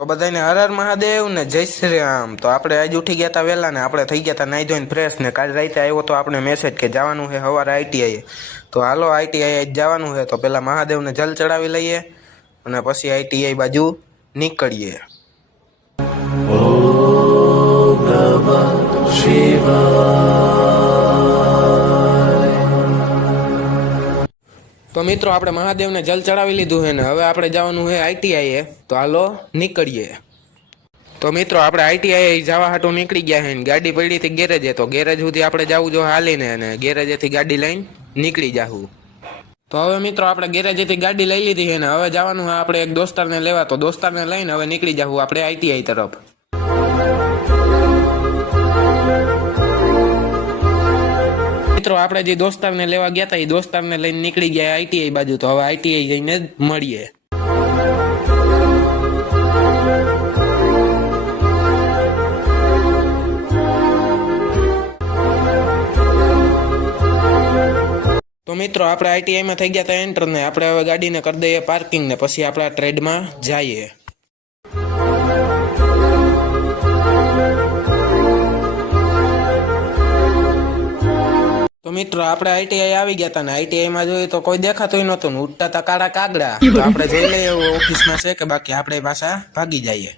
તો બધાને હર હર મહાદેવ ને જય શ્રી રામ। તો આપણે આજ ઉઠી ગયા હતા વહેલા ને આપણે થઈ ગયા હતા નાઈ ધોઈને ફ્રેશ ને કાલ રાતે આવ્યો તો આપણે મેસેજ કે જવાનું છે સવારે આઈટીઆઈ। તો હાલો આઈટીઆઈ જવાનું છે તો પહેલાં મહાદેવને જલ ચડાવી લઈએ અને પછી આઈટીઆઈ બાજુ નીકળીએ। ઓમ નમઃ શિવાય। તો મિત્રો આપણે મહાદેવને જલ ચડાવી લીધું છે ને હવે આપણે જવાનું છે આઈટીઆઈએ। તો હાલો નીકળીએ। તો મિત્રો આપણે આઈટીઆઈ જવા હાટું નીકળી ગયા છે ને ગાડી પડી હતી ગેરેજે। તો ગેરેજ સુધી આપણે જવું જો હાલીને અને ગેરેજેથી ગાડી લઈને નીકળી જાવું। તો હવે મિત્રો આપણે ગેરેજેથી ગાડી લઈ લીધી છે ને હવે જવાનું છે આપણે એક દોસ્તારને લેવા। તો દોસ્તારને લઈને હવે નીકળી જાવું આપણે આઈટીઆઈ તરફ। મિત્રો આપણે જે દોસ્તારને લેવા ગયા હતા એ દોસ્તારને લઈને નીકળી ગયા આઈટીઆઈ બાજુ। તો હવે આઈટીઆઈ જઈને જ મળીએ। તો મિત્રો આપણે આઈટીઆઈમાં થઈ ગયા હતા એન્ટર ને આપણે હવે ગાડીને કરી દઈએ પાર્કિંગ ને પછી આપણે આ ટ્રેડમાં જઈએ। તો મિત્રો આપણે આઈટીઆઈ આવી ગયા હતા ને આઈટીઆઈમાં જોઈએ તો કોઈ દેખાતું નહોતું ને ઉઠતા હતા કાળા કાગડા। તો આપણે જોઈ લઈએ ઓફિસમાં છે કે બાકી આપણે પાછા ભાગી જઈએ।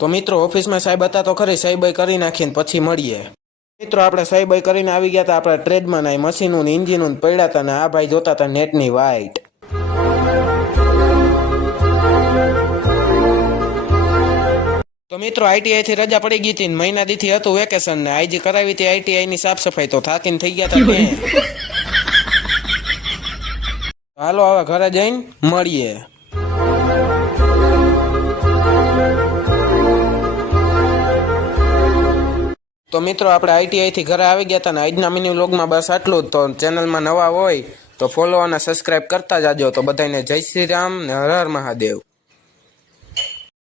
તો મિત્રો ઓફિસમાં સાહેબ હતા તો ખરી સાહેબાઈ કરી નાખીને પછી મળીએ। મિત્રો આપણે સાહેબાઈ કરીને આવી ગયા હતા આપણા ટ્રેડમાં ના મશીનું ને ઇન્જિનું પડ્યા હતા ને આ ભાઈ જોતા હતા નેટની વાઇટ। તો મિત્રો આઈટીઆઈ થી રજા પડી ગઈ હતી મહિના દીથી હતું વેકેશન ને આઈજી કરાવી હતી આઈટીઆઈ ની સાફ સફાઈ તો થાકીને થઈ ગયા હતા બે। હાલો હવે ઘરે જઈને મળીએ। તો મિત્રો આપણે આઈટીઆઈ થી ઘરે આવી ગયા હતા ને આજના મિની વ્લોગમાં બસ આટલું જ। તો ચેનલમાં નવા હોય તો ફોલો અને સબસ્ક્રાઇબ કરતા જાજો। તો બધાને જય શ્રી રામ ને હર હર મહાદેવ।